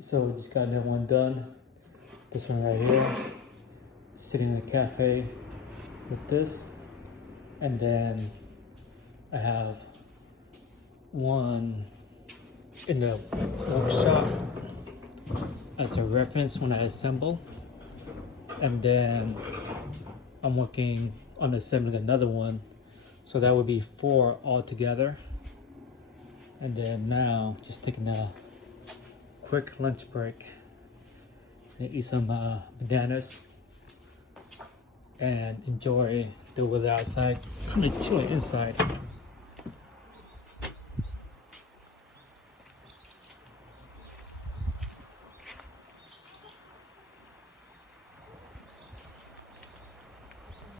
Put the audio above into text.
So we just got that one done. This one right here, sitting in the cafe with this. And then I have one in the workshop as a reference when I assemble. And then I'm working on assembling another one. So that would be 4 altogether. And then now just taking a quick lunch break. Just gonna eat some bananas and enjoy the weather outside. Kind of chilly inside.